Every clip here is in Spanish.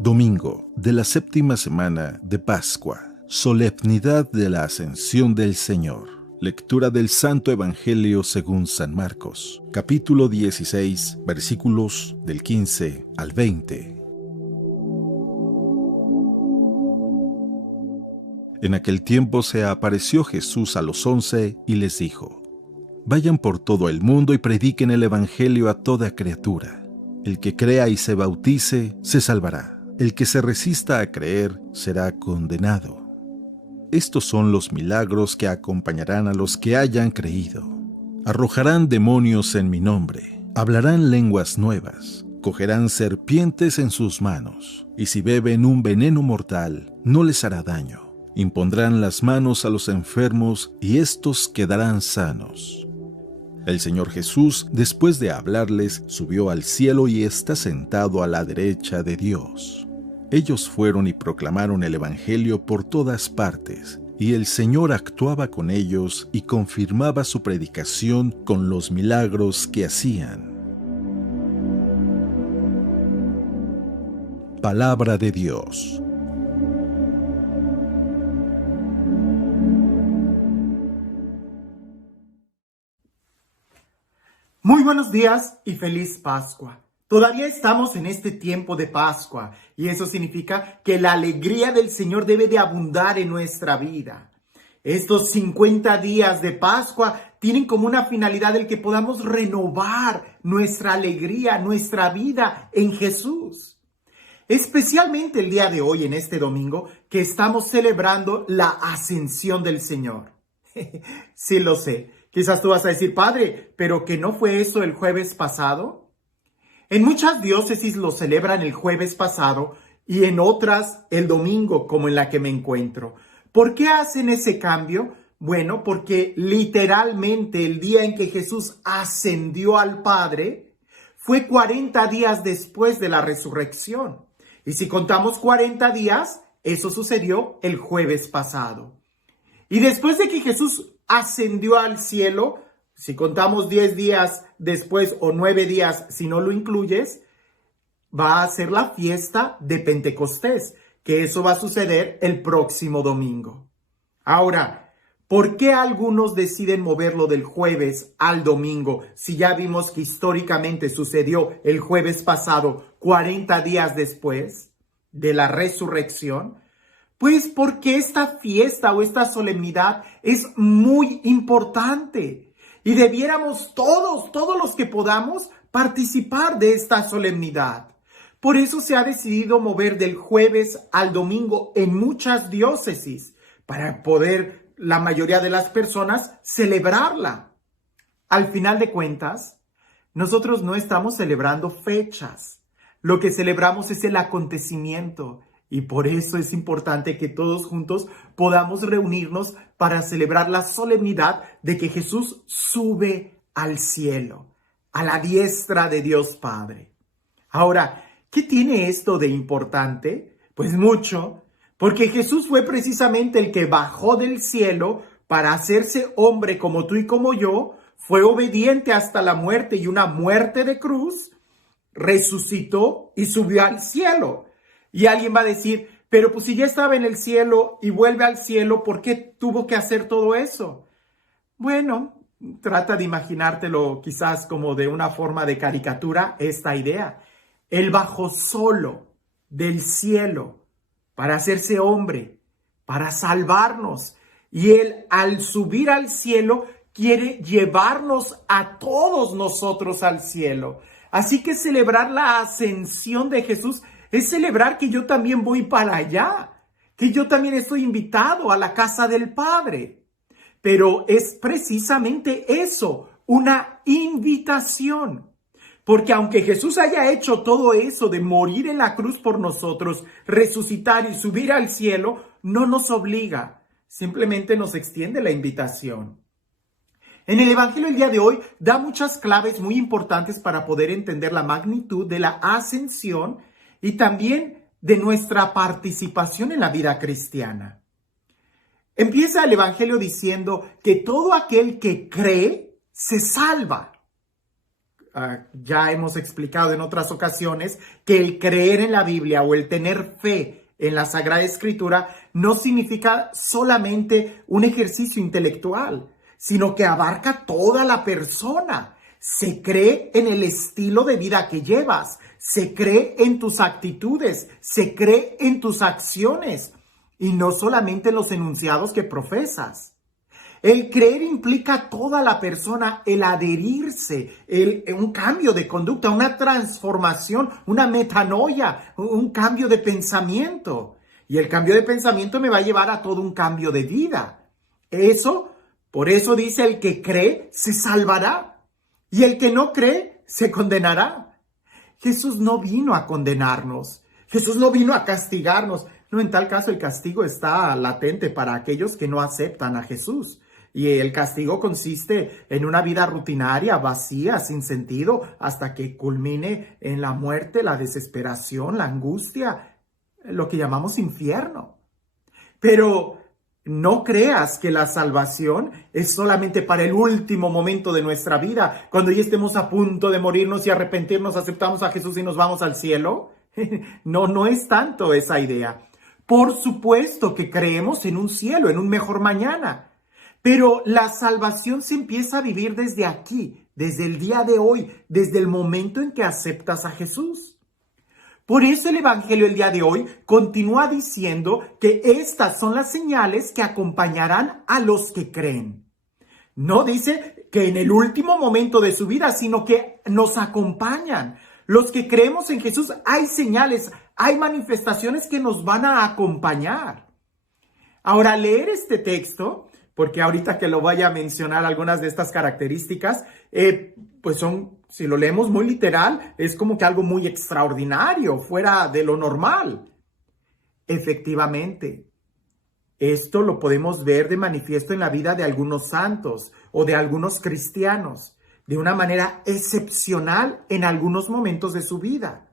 Domingo de la séptima semana de Pascua, solemnidad de la Ascensión del Señor. Lectura del Santo Evangelio según San Marcos, capítulo 16, versículos del 15 al 20. En aquel tiempo se apareció Jesús a los 11 y les dijo: Vayan por todo el mundo y prediquen el Evangelio a toda criatura. El que crea y se bautice, se salvará. El que se resista a creer, será condenado. Estos son los milagros que acompañarán a los que hayan creído. Arrojarán demonios en mi nombre, hablarán lenguas nuevas, cogerán serpientes en sus manos, y si beben un veneno mortal, no les hará daño. Impondrán las manos a los enfermos y éstos quedarán sanos. El Señor Jesús, después de hablarles, subió al cielo y está sentado a la derecha de Dios. Ellos fueron y proclamaron el Evangelio por todas partes, y el Señor actuaba con ellos y confirmaba su predicación con los milagros que hacían. Palabra de Dios. Muy buenos días y feliz Pascua. Todavía estamos en este tiempo de Pascua y eso significa que la alegría del Señor debe de abundar en nuestra vida. Estos 50 días de Pascua tienen como una finalidad el que podamos renovar nuestra alegría, nuestra vida en Jesús. Especialmente el día de hoy, en este domingo, que estamos celebrando la ascensión del Señor. Sí lo sé. Quizás tú vas a decir: Padre, ¿pero que no fue eso el jueves pasado? En muchas diócesis lo celebran el jueves pasado y en otras el domingo, como en la que me encuentro. ¿Por qué hacen ese cambio? Bueno, porque literalmente el día en que Jesús ascendió al Padre fue 40 días después de la resurrección. Y si contamos 40 días, eso sucedió el jueves pasado. Y después de que Jesús ascendió al cielo, si contamos 10 días después o 9 días si no lo incluyes, va a ser la fiesta de Pentecostés, que eso va a suceder el próximo domingo. Ahora, ¿por qué algunos deciden moverlo del jueves al domingo si ya vimos que históricamente sucedió el jueves pasado, 40 días después de la resurrección? Pues porque esta fiesta o esta solemnidad es muy importante y debiéramos todos los que podamos participar de esta solemnidad. Por eso se ha decidido mover del jueves al domingo en muchas diócesis para poder la mayoría de las personas celebrarla. Al final de cuentas, nosotros no estamos celebrando fechas. Lo que celebramos es el acontecimiento. Y por eso es importante que todos juntos podamos reunirnos para celebrar la solemnidad de que Jesús sube al cielo, a la diestra de Dios Padre. Ahora, ¿qué tiene esto de importante? Pues mucho, porque Jesús fue precisamente el que bajó del cielo para hacerse hombre como tú y como yo, fue obediente hasta la muerte y una muerte de cruz, resucitó y subió al cielo. Y alguien va a decir: pero pues si ya estaba en el cielo y vuelve al cielo, ¿por qué tuvo que hacer todo eso? Bueno, trata de imaginártelo quizás como de una forma de caricatura esta idea. Él bajó solo del cielo para hacerse hombre, para salvarnos. Y Él, al subir al cielo, quiere llevarnos a todos nosotros al cielo. Así que celebrar la ascensión de Jesús es celebrar que yo también voy para allá, que yo también estoy invitado a la casa del Padre. Pero es precisamente eso, una invitación. Porque aunque Jesús haya hecho todo eso de morir en la cruz por nosotros, resucitar y subir al cielo, no nos obliga, simplemente nos extiende la invitación. En el Evangelio del día de hoy da muchas claves muy importantes para poder entender la magnitud de la ascensión y también de nuestra participación en la vida cristiana. Empieza el Evangelio diciendo que todo aquel que cree se salva. ya hemos explicado en otras ocasiones que el creer en la Biblia o el tener fe en la Sagrada Escritura no significa solamente un ejercicio intelectual, sino que abarca toda la persona. Se cree en el estilo de vida que llevas, se cree en tus actitudes, se cree en tus acciones y no solamente en los enunciados que profesas. El creer implica toda la persona, el adherirse, un cambio de conducta, una transformación, una metanoia, un cambio de pensamiento. Y el cambio de pensamiento me va a llevar a todo un cambio de vida. Por eso dice, el que cree se salvará y el que no cree se condenará. Jesús no vino a condenarnos, Jesús no vino a castigarnos. No, en tal caso el castigo está latente para aquellos que no aceptan a Jesús. Y el castigo consiste en una vida rutinaria, vacía, sin sentido, hasta que culmine en la muerte, la desesperación, la angustia, lo que llamamos infierno. Pero no creas que la salvación es solamente para el último momento de nuestra vida, cuando ya estemos a punto de morirnos y arrepentirnos, aceptamos a Jesús y nos vamos al cielo. No es tanto esa idea. Por supuesto que creemos en un cielo, en un mejor mañana. Pero la salvación se empieza a vivir desde aquí, desde el día de hoy, desde el momento en que aceptas a Jesús. Por eso el Evangelio el día de hoy continúa diciendo que estas son las señales que acompañarán a los que creen. No dice que en el último momento de su vida, sino que nos acompañan. Los que creemos en Jesús, hay señales, hay manifestaciones que nos van a acompañar. Ahora, leer este texto, porque ahorita que lo vaya a mencionar algunas de estas características, pues son, si lo leemos muy literal, es como que algo muy extraordinario, fuera de lo normal. Efectivamente, esto lo podemos ver de manifiesto en la vida de algunos santos o de algunos cristianos, de una manera excepcional en algunos momentos de su vida.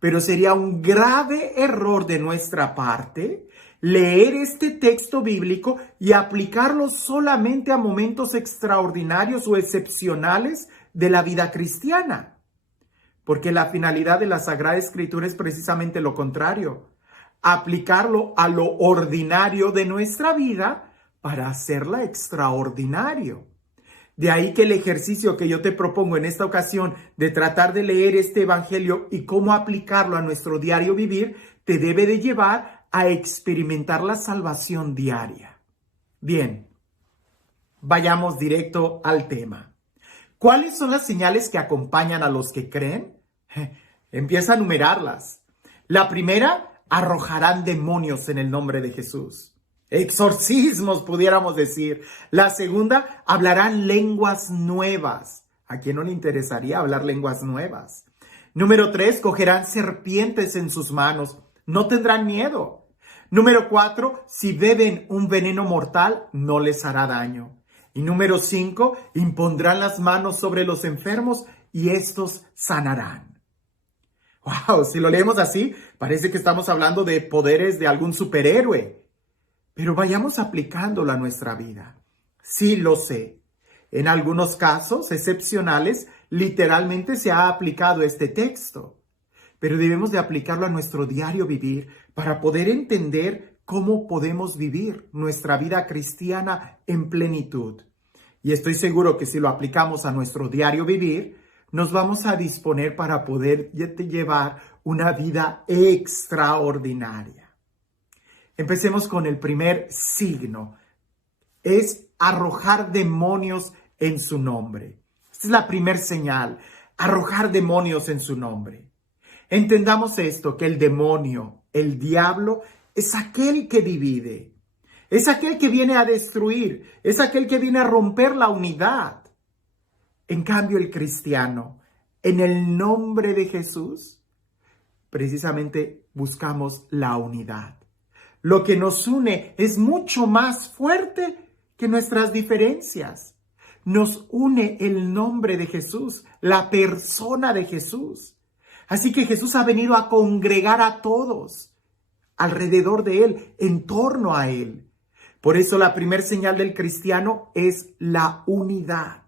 Pero sería un grave error de nuestra parte leer este texto bíblico y aplicarlo solamente a momentos extraordinarios o excepcionales de la vida cristiana. Porque la finalidad de la Sagrada Escritura es precisamente lo contrario: aplicarlo a lo ordinario de nuestra vida para hacerla extraordinario. De ahí que el ejercicio que yo te propongo en esta ocasión de tratar de leer este evangelio y cómo aplicarlo a nuestro diario vivir te debe de llevar a experimentar la salvación diaria. Bien, vayamos directo al tema. ¿Cuáles son las señales que acompañan a los que creen? Empieza a numerarlas. La primera, arrojarán demonios en el nombre de Jesús. Exorcismos, pudiéramos decir. La segunda, hablarán lenguas nuevas. ¿A quién no le interesaría hablar lenguas nuevas? Número 3, cogerán serpientes en sus manos. No tendrán miedo. Número 4, si beben un veneno mortal, no les hará daño. Y número 5, impondrán las manos sobre los enfermos y estos sanarán. Wow, si lo leemos así, parece que estamos hablando de poderes de algún superhéroe. Pero vayamos aplicándolo a nuestra vida. Sí, lo sé. En algunos casos excepcionales, literalmente se ha aplicado este texto. Pero debemos de aplicarlo a nuestro diario vivir para poder entender cómo podemos vivir nuestra vida cristiana en plenitud. Y estoy seguro que si lo aplicamos a nuestro diario vivir, nos vamos a disponer para poder llevar una vida extraordinaria. Empecemos con el primer signo. Es arrojar demonios en su nombre. Esta es la primera señal, arrojar demonios en su nombre. Entendamos esto, que el demonio, el diablo, es aquel que divide. Es aquel que viene a destruir. Es aquel que viene a romper la unidad. En cambio, el cristiano, en el nombre de Jesús, precisamente buscamos la unidad. Lo que nos une es mucho más fuerte que nuestras diferencias. Nos une el nombre de Jesús, la persona de Jesús. Así que Jesús ha venido a congregar a todos alrededor de Él, en torno a Él. Por eso la primera señal del cristiano es la unidad.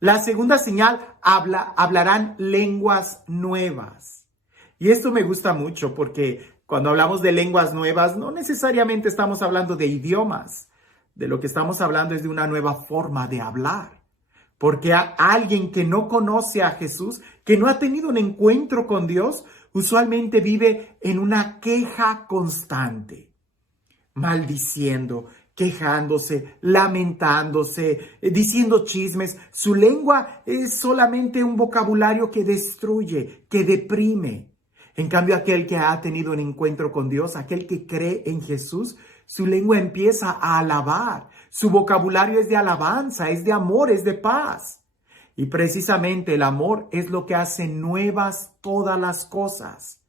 La segunda señal, hablarán lenguas nuevas. Y esto me gusta mucho porque cuando hablamos de lenguas nuevas, no necesariamente estamos hablando de idiomas. De lo que estamos hablando es de una nueva forma de hablar. Porque a alguien que no conoce a Jesús, que no ha tenido un encuentro con Dios, usualmente vive en una queja constante, maldiciendo, quejándose, lamentándose, diciendo chismes. Su lengua es solamente un vocabulario que destruye, que deprime. En cambio, aquel que ha tenido un encuentro con Dios, aquel que cree en Jesús, su lengua empieza a alabar. Su vocabulario es de alabanza, es de amor, es de paz. Y precisamente el amor es lo que hace nuevas todas las cosas.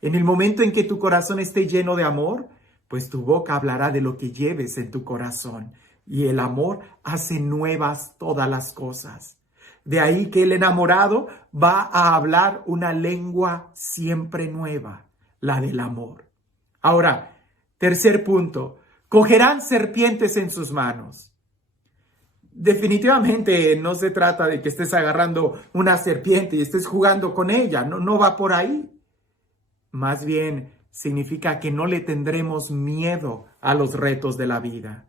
En el momento en que tu corazón esté lleno de amor, pues tu boca hablará de lo que lleves en tu corazón. Y el amor hace nuevas todas las cosas. De ahí que el enamorado va a hablar una lengua siempre nueva, la del amor. Ahora, tercer punto, cogerán serpientes en sus manos. Definitivamente no se trata de que estés agarrando una serpiente y estés jugando con ella, no va por ahí. Más bien significa que no le tendremos miedo a los retos de la vida.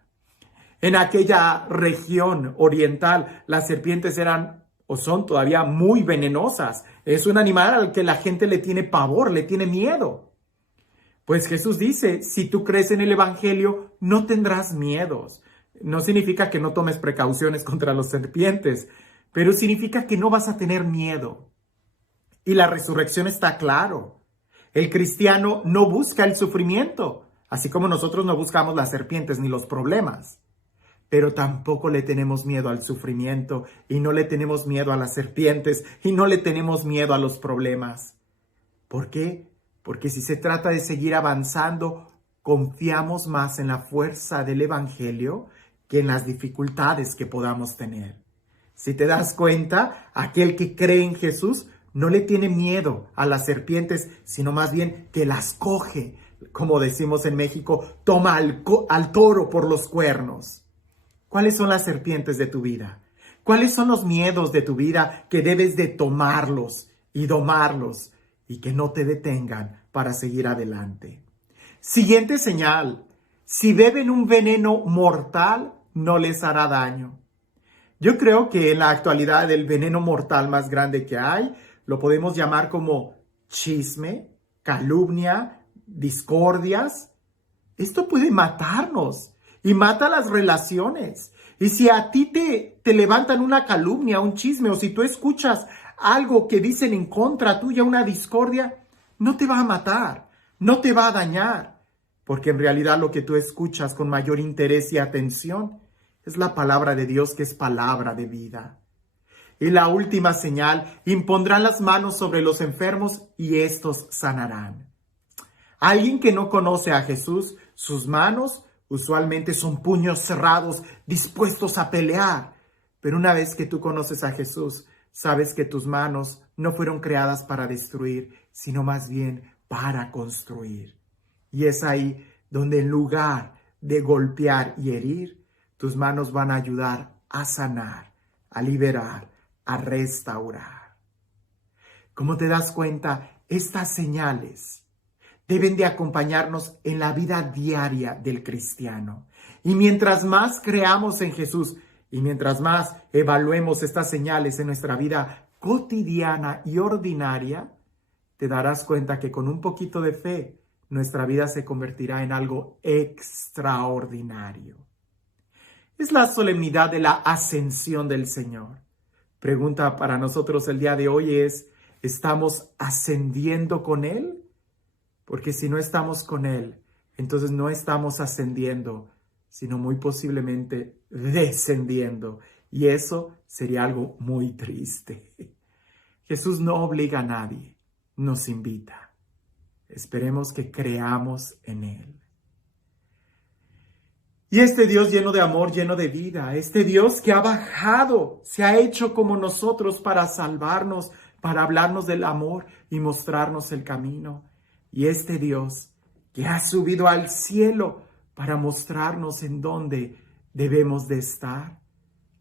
En aquella región oriental, las serpientes eran o son todavía muy venenosas. Es un animal al que la gente le tiene pavor, le tiene miedo. Pues Jesús dice, si tú crees en el Evangelio, no tendrás miedos. No significa que no tomes precauciones contra las serpientes, pero significa que no vas a tener miedo. Y la resurrección está claro. El cristiano no busca el sufrimiento, así como nosotros no buscamos las serpientes ni los problemas. Pero tampoco le tenemos miedo al sufrimiento y no le tenemos miedo a las serpientes y no le tenemos miedo a los problemas. ¿Por qué? Porque si se trata de seguir avanzando, confiamos más en la fuerza del Evangelio que en las dificultades que podamos tener. Si te das cuenta, aquel que cree en Jesús no le tiene miedo a las serpientes, sino más bien que las coge. Como decimos en México, toma al toro por los cuernos. ¿Cuáles son las serpientes de tu vida? ¿Cuáles son los miedos de tu vida que debes de tomarlos y domarlos y que no te detengan para seguir adelante? Siguiente señal. Si beben un veneno mortal, no les hará daño. Yo creo que en la actualidad el veneno mortal más grande que hay lo podemos llamar como chisme, calumnia, discordias. Esto puede matarnos. Y mata las relaciones. Y si a ti te levantan una calumnia, un chisme, o si tú escuchas algo que dicen en contra tuya, una discordia, no te va a matar, no te va a dañar. Porque en realidad lo que tú escuchas con mayor interés y atención es la palabra de Dios, que es palabra de vida. Y la última señal, impondrán las manos sobre los enfermos y estos sanarán. Alguien que no conoce a Jesús, sus manos usualmente son puños cerrados, dispuestos a pelear. Pero una vez que tú conoces a Jesús, sabes que tus manos no fueron creadas para destruir, sino más bien para construir. Y es ahí donde en lugar de golpear y herir, tus manos van a ayudar a sanar, a liberar, a restaurar. ¿Cómo te das cuenta? Estas señales deben de acompañarnos en la vida diaria del cristiano. Y mientras más creamos en Jesús y mientras más evaluemos estas señales en nuestra vida cotidiana y ordinaria, te darás cuenta que con un poquito de fe, nuestra vida se convertirá en algo extraordinario. Es la solemnidad de la ascensión del Señor. Pregunta para nosotros el día de hoy es, ¿estamos ascendiendo con Él? Porque si no estamos con Él, entonces no estamos ascendiendo, sino muy posiblemente descendiendo. Y eso sería algo muy triste. Jesús no obliga a nadie, nos invita. Esperemos que creamos en Él. Y este Dios lleno de amor, lleno de vida, este Dios que ha bajado, se ha hecho como nosotros para salvarnos, para hablarnos del amor y mostrarnos el camino. Y este Dios que ha subido al cielo para mostrarnos en dónde debemos de estar.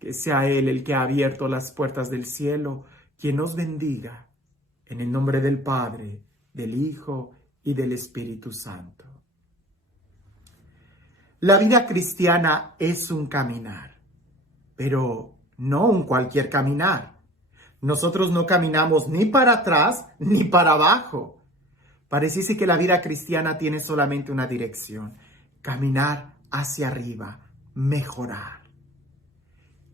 Que sea Él el que ha abierto las puertas del cielo, quien nos bendiga. En el nombre del Padre, del Hijo y del Espíritu Santo. La vida cristiana es un caminar, pero no un cualquier caminar. Nosotros no caminamos ni para atrás ni para abajo. Pareciese que la vida cristiana tiene solamente una dirección: caminar hacia arriba, mejorar.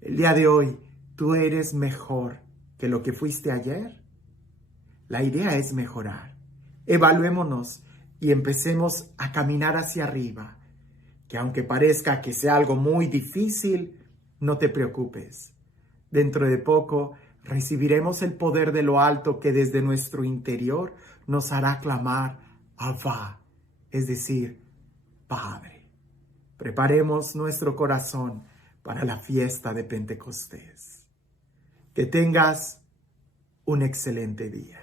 El día de hoy, ¿tú eres mejor que lo que fuiste ayer? La idea es mejorar. Evaluémonos y empecemos a caminar hacia arriba. Que aunque parezca que sea algo muy difícil, no te preocupes. Dentro de poco recibiremos el poder de lo alto que desde nuestro interior nos hará clamar Abba, es decir, Padre. Preparemos nuestro corazón para la fiesta de Pentecostés. Que tengas un excelente día.